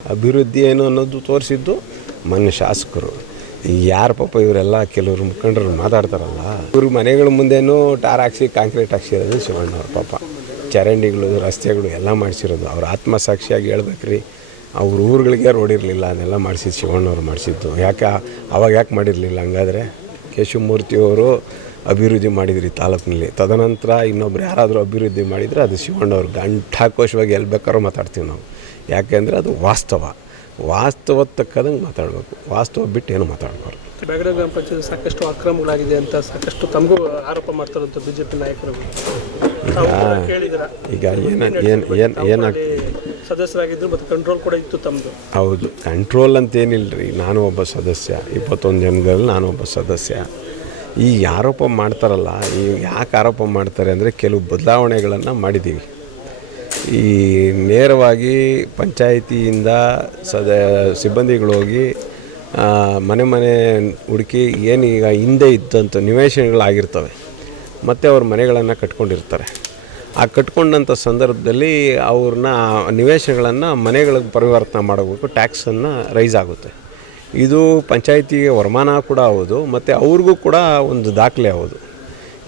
ಅಭಿವೃದ್ಧಿ ಏನು ಅನ್ನೋದು ತೋರಿಸಿದ್ದು ಮೊನ್ನೆ ಶಾಸಕರು. ಯಾರು ಪಾಪ ಇವರೆಲ್ಲ ಕೆಲವರು ಮುಖಂಡರು ಮಾತಾಡ್ತಾರಲ್ಲ, ಇವ್ರ ಮನೆಗಳ ಮುಂದೆನೂ ಟಾರ್ ಹಾಕ್ಸಿ ಕಾಂಕ್ರೀಟ್ ಹಾಕ್ಸಿರೋದು ಶಿವಣ್ಣವ್ರು. ಪಾಪ ಚರಂಡಿಗಳು ರಸ್ತೆಗಳು ಎಲ್ಲ ಮಾಡಿಸಿರೋದು ಅವ್ರ ಆತ್ಮಸಾಕ್ಷಿಯಾಗಿ ಹೇಳ್ಬೇಕ್ರಿ. ಅವ್ರ ಊರುಗಳಿಗೆ ರೋಡ್ ಇರಲಿಲ್ಲ, ಅದನ್ನೆಲ್ಲ ಮಾಡಿಸಿದ್ದು ಶಿವಣ್ಣವ್ರು ಮಾಡಿಸಿದ್ದು. ಅವಾಗ ಯಾಕೆ ಮಾಡಿರಲಿಲ್ಲ? ಹಂಗಾದರೆ ಕೇಶವಮೂರ್ತಿಯವರು ಅಭಿವೃದ್ಧಿ ಮಾಡಿದ್ರಿ ತಾಲೂಕಿನಲ್ಲಿ. ತದನಂತರ ಇನ್ನೊಬ್ರು ಯಾರಾದರೂ ಅಭಿವೃದ್ಧಿ ಮಾಡಿದರೆ ಅದು ಶಿವಣ್ಣವ್ರು. ಗಂಟಾಕೋಶವಾಗಿ ಎಲ್ಲಿ ಬೇಕಾದ್ರೂ ಮಾತಾಡ್ತೀವಿ ನಾವು. ಯಾಕೆಂದರೆ ಅದು ವಾಸ್ತವ ತಕ್ಕದಂಗೆ ಮಾತಾಡಬೇಕು. ವಾಸ್ತವ ಬಿಟ್ಟು ಏನು ಮಾತಾಡಬಾರ್ದು. ಬ್ಯಾಗಡ ಗ್ರಾಮ ಪಂಚಾಯತ್ ಸಾಕಷ್ಟು ಅಕ್ರಮಗಳಾಗಿದೆ ಅಂತ ಸಾಕಷ್ಟು ತಮಗೂ ಆರೋಪ ಮಾಡ್ತಾರಂತ ಬಿ ಜೆ ಪಿ ನಾಯಕರು. ಈಗ ಏನಾಗ್ತದೆ, ಸದಸ್ಯರಾಗಿದ್ದರು ಮತ್ತು ಕಂಟ್ರೋಲ್ ಕೂಡ ಇತ್ತು ತಮ್ಮದು. ಹೌದು, ಕಂಟ್ರೋಲ್ ಅಂತೇನಿಲ್ಲ ರೀ. ನಾನು ಒಬ್ಬ ಸದಸ್ಯ, 21 ಜನದಲ್ಲಿ ನಾನು ಒಬ್ಬ ಸದಸ್ಯ. ಈ ಆರೋಪ ಮಾಡ್ತಾರಲ್ಲ, ಈ ಯಾಕೆ ಆರೋಪ ಮಾಡ್ತಾರೆ ಅಂದರೆ ಕೆಲವು ಬದಲಾವಣೆಗಳನ್ನು ಮಾಡಿದ್ದೀವಿ. ಈ ನೇರವಾಗಿ ಪಂಚಾಯಿತಿಯಿಂದ ಸಿಬ್ಬಂದಿಗಳು ಹೋಗಿ ಮನೆ ಹುಡುಕಿ ಏನು ಈಗ ಹಿಂದೆ ಇದ್ದಂಥ ನಿವೇಶನಗಳಾಗಿರ್ತವೆ ಮತ್ತು ಅವ್ರ ಮನೆಗಳನ್ನು ಕಟ್ಕೊಂಡಿರ್ತಾರೆ. ಆ ಕಟ್ಕೊಂಡಂಥ ಸಂದರ್ಭದಲ್ಲಿ ಅವ್ರನ್ನ ನಿವೇಶನಗಳನ್ನು ಮನೆಗಳಿಗೆ ಪರಿವರ್ತನೆ ಮಾಡಬೇಕು. ಟ್ಯಾಕ್ಸನ್ನು ರೈಸ್ ಆಗುತ್ತೆ. ಇದು ಪಂಚಾಯಿತಿಗೆ ವರಮಾನ ಕೂಡ ಹೌದು ಮತ್ತು ಅವ್ರಿಗೂ ಕೂಡ ಒಂದು ದಾಖಲೆ ಹೌದು.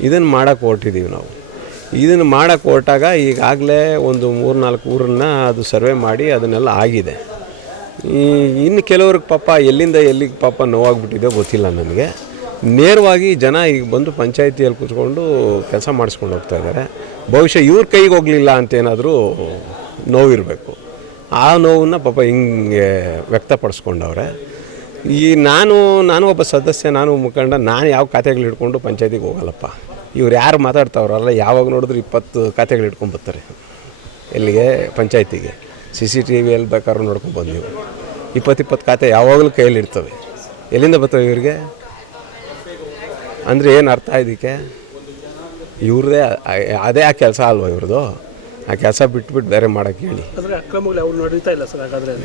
ಇದನ್ನು ಮಾಡೋಕ್ಕೆ ಹೊರಟಿದ್ದೀವಿ ನಾವು. ಇದನ್ನು ಮಾಡೋಕ್ಕೆ ಹೊರಟಾಗ ಈಗಾಗಲೇ ಒಂದು 3-4 ಊರನ್ನು ಅದು ಸರ್ವೆ ಮಾಡಿ ಅದನ್ನೆಲ್ಲ ಆಗಿದೆ. ಇನ್ನು ಕೆಲವ್ರಿಗೆ ಪಾಪ ಎಲ್ಲಿಗೆ ಪಾಪ ನೋವಾಗ್ಬಿಟ್ಟಿದೆ ಗೊತ್ತಿಲ್ಲ ನನಗೆ. ನೇರವಾಗಿ ಜನ ಈಗ ಬಂದು ಪಂಚಾಯಿತಿಯಲ್ಲಿ ಕೂತ್ಕೊಂಡು ಕೆಲಸ ಮಾಡಿಸ್ಕೊಂಡು ಹೋಗ್ತಾ ಇದ್ದಾರೆ. ಬಹುಶಃ ಇವ್ರ ಕೈಗೆ ಹೋಗಲಿಲ್ಲ ಅಂತೇನಾದರೂ ನೋವಿರಬೇಕು. ಆ ನೋವನ್ನು ಪಾಪ ಹಿಂಗೆ ವ್ಯಕ್ತಪಡಿಸ್ಕೊಂಡವ್ರೆ. ನಾನು ಒಬ್ಬ ಸದಸ್ಯ, ನಾನು ಮುಖಂಡ, ನಾನು ಯಾವ ಖಾತೆಗಳು ಹಿಡ್ಕೊಂಡು ಪಂಚಾಯತಿಗೆ ಹೋಗಲ್ಲಪ್ಪ. ಇವ್ರು ಯಾರು ಮಾತಾಡ್ತಾವ್ರಲ್ಲ, ಯಾವಾಗ ನೋಡಿದ್ರು 20 ಖಾತೆಗಳು ಹಿಡ್ಕೊಂಬರ್ತಾರೆ ಎಲ್ಲಿಗೆ, ಪಂಚಾಯತಿಗೆ. CCTV ಬೇಕಾದ್ರೂ ನೋಡ್ಕೊಂಬೋದು ನೀವು. 20 ಖಾತೆ ಯಾವಾಗಲೂ ಕೈಯಲ್ಲಿ ಇರ್ತವೆ. ಎಲ್ಲಿಂದ ಬರ್ತವೆ ಇವ್ರಿಗೆ? ಅಂದರೆ ಏನು ಅರ್ಥ ಇದಕ್ಕೆ? ಇವ್ರದ್ದೇ ಅದೇ ಆ ಕೆಲಸ ಅಲ್ವ ಇವ್ರದ್ದು? ಆ ಕೆಲಸ ಬಿಟ್ಬಿಟ್ಟು ಬೇರೆ ಮಾಡೋಕ್ಕೆ ಹೇಳಿ.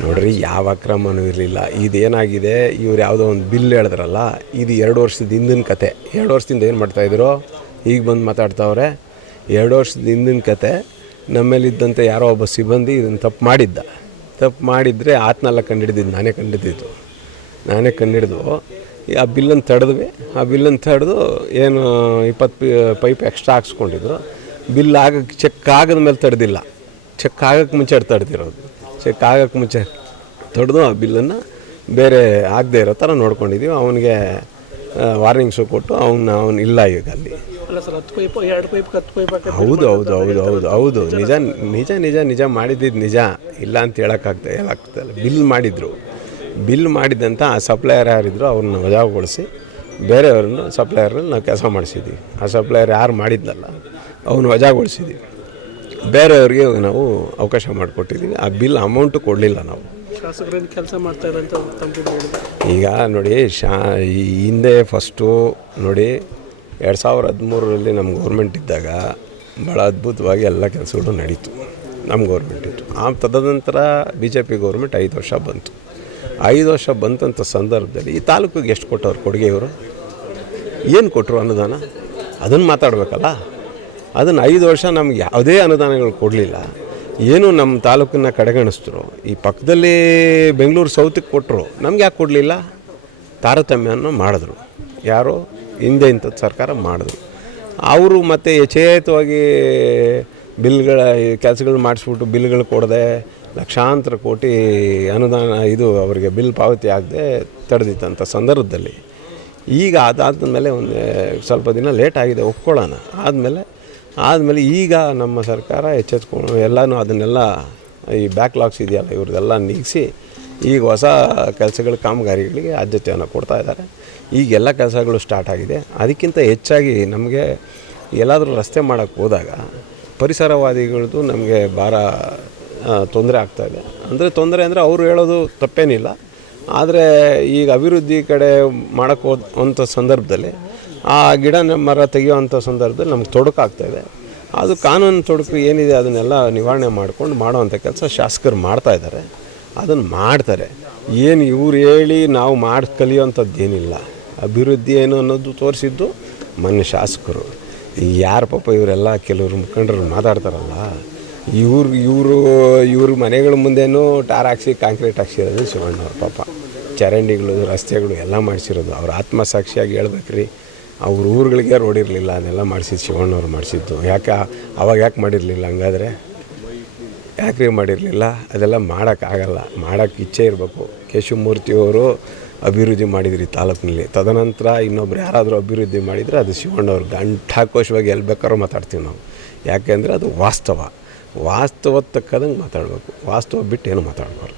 ನೋಡ್ರಿ, ಯಾವ ಅಕ್ರಮನೂ ಇರಲಿಲ್ಲ. ಇದೇನಾಗಿದೆ, ಇವ್ರು ಯಾವುದೋ ಒಂದು ಬಿಲ್ ಹೇಳಿದ್ರಲ್ಲ, ಇದು 2 ವರ್ಷದ ಹಿಂದಿನ ಕತೆ. 2 ವರ್ಷದಿಂದ ಏನು ಮಾಡ್ತಾಯಿದ್ರು, ಈಗ ಬಂದು ಮಾತಾಡ್ತಾವ್ರೆ. 2 ವರ್ಷದ ಹಿಂದಿನ ಕತೆ. ನಮ್ಮಲ್ಲಿದ್ದಂಥ ಯಾರೋ ಒಬ್ಬ ಸಿಬ್ಬಂದಿ ಇದನ್ನು ತಪ್ಪು ಮಾಡಿದರೆ ಆತನೆಲ್ಲ ಕಂಡುಹಿಡಿದಿದ್ದು ನಾನೇ ಕಂಡುಹಿಡಿದು ಆ ಬಿಲ್ಲನ್ನು ತಡೆದ್ವಿ. ಆ ಬಿಲ್ಲನ್ನು ತಡೆದು ಏನು 20 ಪೈಪ್ ಎಕ್ಸ್ಟ್ರಾ ಹಾಕ್ಸ್ಕೊಂಡಿದ್ರು. ಬಿಲ್ ಆಗಕ್ಕೆ ಚೆಕ್ ಆಗದ ಮೇಲೆ ತಡೆದಿಲ್ಲ, ಚೆಕ್ ಆಗಕ್ಕೆ ಮುಂಚೆ ತಡೆದಿರೋದು. ಚೆಕ್ ಆಗಕ್ಕೆ ಮುಂಚೆ ತಡೆದು ಆ ಬಿಲ್ಲನ್ನು ಬೇರೆ ಆಗದೆ ಇರೋ ಥರ ನೋಡ್ಕೊಂಡಿದ್ದೀವಿ. ಅವನಿಗೆ ವಾರ್ನಿಂಗ್ಸು ಕೊಟ್ಟು ಅವನು ಇಲ್ಲ ಈಗ ಅಲ್ಲಿ. ಹೌದು ನಿಜ ಮಾಡಿದ್ದು ನಿಜ ಇಲ್ಲ ಅಂತ ಹೇಳಕ್ಕಾಗ್ತಲ್ಲ. ಬಿಲ್ ಮಾಡಿದ್ದಂಥ ಆ ಸಪ್ಲೈಯರ್ ಯಾರಿದ್ರು ಅವ್ರನ್ನ ವಜಾಗೊಳಿಸಿ ಬೇರೆಯವ್ರನ್ನ ಸಪ್ಲೈಯರ್ನಲ್ಲಿ ನಾವು ಕೆಲಸ ಮಾಡಿಸಿದ್ದೀವಿ. ಆ ಸಪ್ಲೈಯರ್ ಯಾರು ಮಾಡಿದ್ನಲ್ಲ ಅವನು ವಜಾಗೊಳಿಸಿದ್ದೀವಿ. ಬೇರೆಯವ್ರಿಗೆ ನಾವು ಅವಕಾಶ ಮಾಡಿಕೊಟ್ಟಿದ್ದೀವಿ. ಆ ಬಿಲ್ ಅಮೌಂಟು ಕೊಡಲಿಲ್ಲ ನಾವು. ಕೆಲಸ ಮಾಡ್ತಾ ಈಗ ನೋಡಿ, ಹಿಂದೆ ಫಸ್ಟು ನೋಡಿ 2013ರಲ್ಲಿ ನಮ್ಮ ಗೌರ್ಮೆಂಟ್ ಇದ್ದಾಗ ಭಾಳ ಅದ್ಭುತವಾಗಿ ಎಲ್ಲ ಕೆಲಸಗಳು ನಡೀತು. ನಮ್ಮ ಗೌರ್ಮೆಂಟ್ ಇತ್ತು. ತದನಂತರ BJP ಗೌರ್ಮೆಂಟ್ 5 ವರ್ಷ ಬಂತು. 5 ವರ್ಷ ಬಂತಂಥ ಸಂದರ್ಭದಲ್ಲಿ ಈ ತಾಲೂಕಿಗೆ ಎಷ್ಟು ಕೊಟ್ಟವ್ರು ಕೊಡುಗೆ? ಇವರು ಏನು ಕೊಟ್ಟರು ಅನುದಾನ? ಅದನ್ನು ಮಾತಾಡಬೇಕಲ್ಲ. ಅದನ್ನು 5 ವರ್ಷ ನಮ್ಗೆ ಯಾವುದೇ ಅನುದಾನಗಳು ಕೊಡಲಿಲ್ಲ. ಏನು ನಮ್ಮ ತಾಲೂಕನ್ನು ಕಡೆಗಣಿಸಿದ್ರು. ಈ ಪಕ್ಕದಲ್ಲಿ ಬೆಂಗಳೂರು ಸೌತಿಗೆ ಕೊಟ್ಟರು, ನಮ್ಗೆ ಯಾಕೆ ಕೊಡಲಿಲ್ಲ? ತಾರತಮ್ಯವನ್ನು ಮಾಡಿದ್ರು. ಯಾರೋ ಹಿಂದೆ ಇಂಥದ್ದು ಸರ್ಕಾರ ಮಾಡಿದ್ರು. ಅವರು ಮತ್ತೆ ಯಥೇಚ್ಛವಾಗಿ ಬಿಲ್ಗಳ ಕೆಲಸಗಳು ಮಾಡಿಸ್ಬಿಟ್ಟು ಬಿಲ್ಗಳು ಕೊಡದೆ ಲಕ್ಷಾಂತರ ಕೋಟಿ ಅನುದಾನ ಇದು ಅವರಿಗೆ ಬಿಲ್ ಪಾವತಿ ಆಗದೆ ತಡೆದಿತ್ತಂಥ ಸಂದರ್ಭದಲ್ಲಿ ಈಗ ಅದಾದಮೇಲೆ ಒಂದು ಸ್ವಲ್ಪ ದಿನ ಲೇಟ್ ಆಗಿದೆ, ಒಪ್ಕೊಳ್ಳೋಣ. ಆದಮೇಲೆ ಈಗ ನಮ್ಮ ಸರ್ಕಾರ ಎಚ್ಚೆತ್ಕೊಂಡು ಎಲ್ಲನೂ ಅದನ್ನೆಲ್ಲ ಈ ಬ್ಯಾಕ್ಲಾಗ್ಸ್ ಇದೆಯಲ್ಲ ಇವ್ರದ್ದೆಲ್ಲ ನೀಗಿಸಿ ಈಗ ಹೊಸ ಕೆಲಸಗಳ ಕಾಮಗಾರಿಗಳಿಗೆ ಆದ್ಯತೆಯನ್ನು ಕೊಡ್ತಾ ಇದ್ದಾರೆ. ಈಗೆಲ್ಲ ಕೆಲಸಗಳು ಸ್ಟಾರ್ಟ್ ಆಗಿದೆ. ಅದಕ್ಕಿಂತ ಹೆಚ್ಚಾಗಿ ನಮಗೆ ಎಲ್ಲಾದರೂ ರಸ್ತೆ ಮಾಡೋಕ್ಕೆ ಹೋದಾಗ ಪರಿಸರವಾದಿಗಳದ್ದು ನಮಗೆ ಭಾಳ ತೊಂದರೆ ಆಗ್ತಾಯಿದೆ. ತೊಂದರೆ ಅಂದರೆ ಅವರು ಹೇಳೋದು ತಪ್ಪೇನಿಲ್ಲ. ಆದರೆ ಈಗ ಅಭಿವೃದ್ಧಿ ಕಡೆ ಮಾಡೋಕ್ಕೆ ಹೋದಂಥ ಸಂದರ್ಭದಲ್ಲಿ ಆ ಗಿಡ ಮರ ತೆಗೆಯುವಂಥ ಸಂದರ್ಭದಲ್ಲಿ ನಮ್ಗೆ ತೊಡಕಾಗ್ತಾಯಿದೆ. ಅದು ಕಾನೂನು ತೊಡಕು ಏನಿದೆ ಅದನ್ನೆಲ್ಲ ನಿವಾರಣೆ ಮಾಡ್ಕೊಂಡು ಮಾಡೋವಂಥ ಕೆಲಸ ಶಾಸಕರು ಮಾಡ್ತಾಯಿದ್ದಾರೆ. ಅದನ್ನು ಮಾಡ್ತಾರೆ. ಏನು ಇವ್ರು ಹೇಳಿ ನಾವು ಮಾಡಿ ಕಲಿಯೋವಂಥದ್ದು ಏನಿಲ್ಲ. ಅಭಿವೃದ್ಧಿ ಏನು ಅನ್ನೋದು ತೋರಿಸಿದ್ದು ಮೊನ್ನೆ ಶಾಸಕರು. ಯಾರು ಪಾಪ ಇವರೆಲ್ಲ ಕೆಲವರು ಮುಖಂಡರು ಮಾತಾಡ್ತಾರಲ್ಲ, ಇವ್ರ ಮನೆಗಳ ಮುಂದೆನೂ ಟಾರ್ ಹಾಕ್ಸಿ ಕಾಂಕ್ರೀಟ್ ಹಾಕ್ಸಿರೋದು ಶಿವಣ್ಣವ್ರು ಪಾಪ. ಚರಂಡಿಗಳು ರಸ್ತೆಗಳು ಎಲ್ಲ ಮಾಡಿಸಿರೋದು ಅವ್ರ ಆತ್ಮಸಾಕ್ಷಿಯಾಗಿ ಹೇಳ್ಬೇಕ್ರಿ. ಅವ್ರ ಊರುಗಳಿಗೆ ರೋಡ್ ಇರಲಿಲ್ಲ, ಅದೆಲ್ಲ ಮಾಡಿಸಿದ್ದು ಶಿವಣ್ಣವ್ರು ಮಾಡಿಸಿದ್ದು. ಅವಾಗ ಯಾಕೆ ಮಾಡಿರಲಿಲ್ಲ? ಹಂಗಾದರೆ ಯಾಕ್ರಿ ಮಾಡಿರಲಿಲ್ಲ? ಅದೆಲ್ಲ ಮಾಡೋಕ್ಕಾಗಲ್ಲ. ಮಾಡೋಕ್ಕೆ ಇಚ್ಛೆ ಇರಬೇಕು. ಕೇಶವಮೂರ್ತಿಯವರು ಅಭಿವೃದ್ಧಿ ಮಾಡಿದ್ರು ಈ ತಾಲೂಕಿನಲ್ಲಿ. ತದನಂತರ ಇನ್ನೊಬ್ರು ಯಾರಾದರೂ ಅಭಿವೃದ್ಧಿ ಮಾಡಿದರೆ ಅದು ಶಿವಣ್ಣವ್ರು ಗಂಟಾಕೋಶವಾಗಿ ಎಲ್ಲಿ ಬೇಕಾದ್ರೂ ಮಾತಾಡ್ತೀವಿ ನಾವು. ಯಾಕೆಂದರೆ ಅದು ವಾಸ್ತವದ ತಕ್ಕದಂಗೆ ಮಾತಾಡಬೇಕು. ವಾಸ್ತವ ಬಿಟ್ಟು ಏನು ಮಾತಾಡಬಾರ್ದು.